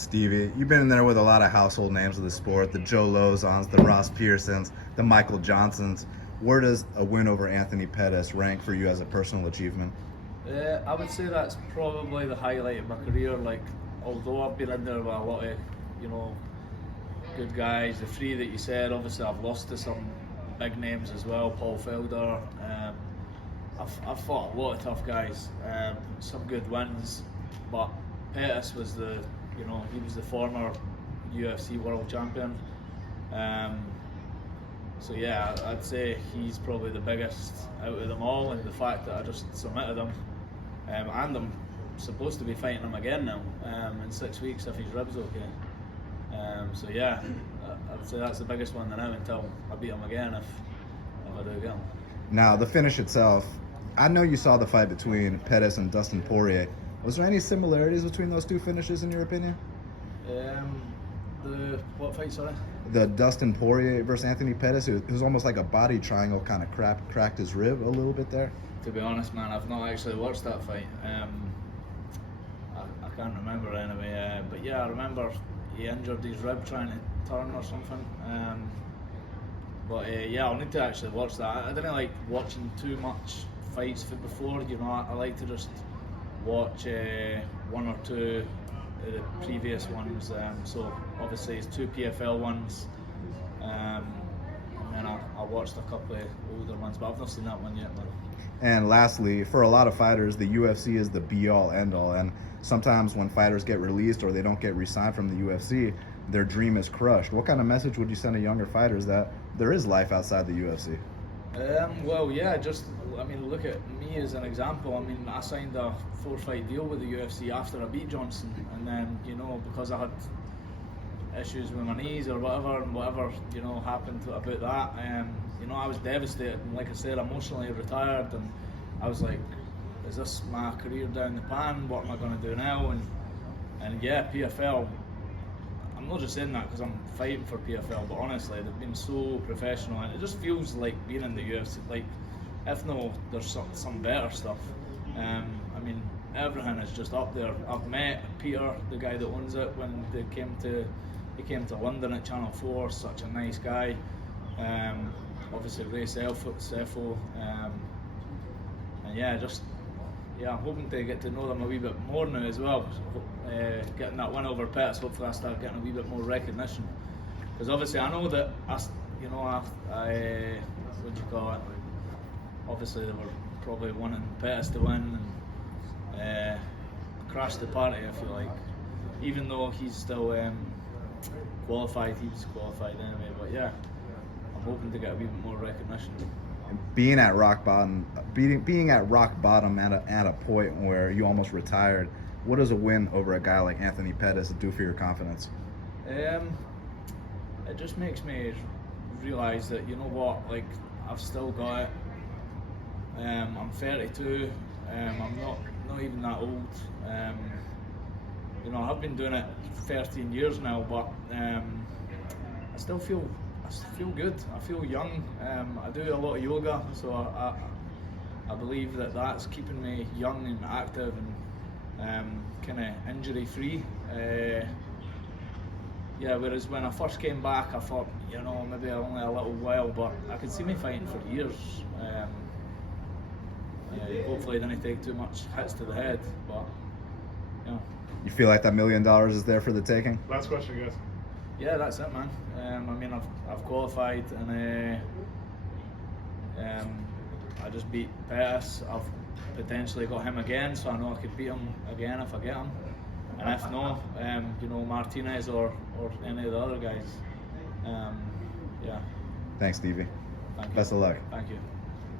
Stevie, you've been in there with a lot of household names of the sport, the Joe Lozons, the Ross Pearsons, the Michael Johnsons. Where does a win over Anthony Pettis rank for you as a personal achievement? I would say that's probably the highlight of my career. Like, although I've been in there with a lot of, good guys, the three that you said, obviously I've lost to some big names as well, Paul Felder. I've fought a lot of tough guys, some good wins, but Pettis was he was the former UFC world champion. So yeah, I'd say he's probably the biggest out of them all, and the fact that I just submitted him, and I'm supposed to be fighting him again now in 6 weeks if his ribs okay. So yeah, I'd say that's the biggest one now until I beat him again if I do get him. Now, the finish itself, I know you saw the fight between Pettis and Dustin Poirier. Was there any similarities between those two finishes in your opinion? What fight, sorry? The Dustin Poirier versus Anthony Pettis, it was almost like a body triangle, kind of cracked his rib a little bit there. To be honest, man, I've not actually watched that fight. I can't remember anyway, but yeah, I remember he injured his rib trying to turn or something. But yeah, I'll need to actually watch that. I didn't like watching too much fights before, I like to just watch one or two of the previous ones. So obviously it's 2 PFL ones, and then I watched a couple of older ones, but I've not seen that one yet, man. And lastly, for a lot of fighters, the UFC is the be-all, end-all, and sometimes when fighters get released or they don't get re-signed from the UFC, their dream is crushed. What kind of message would you send to younger fighters that there is life outside the UFC? Well, yeah, look at me as an example. I signed a 4-fight deal with the UFC after I beat Johnson, and then, because I had issues with my knees or whatever, happened about that, I was devastated, and like I said, emotionally retired, and I was like, is this my career down the pan? What am I going to do now? And yeah, PFL, I'm not just saying that because I'm fighting for PFL, but honestly, they've been so professional, and it just feels like being in the UFC. Like, if no, there's some better stuff. Everything is just up there. I've met Peter, the guy that owns it, when he came to London at Channel 4. Such a nice guy. Obviously Ray Sefo, and yeah, I'm hoping to get to know them a wee bit more now as well. Getting that win over Pettis, hopefully I start getting a wee bit more recognition. Because obviously I know that what do you call it? Obviously they were probably wanting Pettis to win and crash the party, I feel like. Even though he's still qualified, he was qualified anyway. But yeah, I'm hoping to get a wee bit more recognition. Being at rock bottom, at a point where you almost retired, what does a win over a guy like Anthony Pettis do for your confidence? It just makes me realise that, like, I've still got it. I'm 32. I'm not even that old. I've been doing it 13 years now, but I still feel good. I feel young. I do a lot of yoga, so I believe that that's keeping me young and active and kind of injury free. Whereas when I first came back, I thought, maybe only a little while, but I could see me fighting for years. Hopefully it didn't take too much hits to the head, but You feel like that $1 million is there for the taking? Last question, guys. Yeah, that's it, man. I've qualified, and I just beat Pettis. I've potentially got him again, so I know I could beat him again if I get him. And if no, Martinez or any of the other guys. Thanks, Stevie. Thank you. Best of luck. Thank you.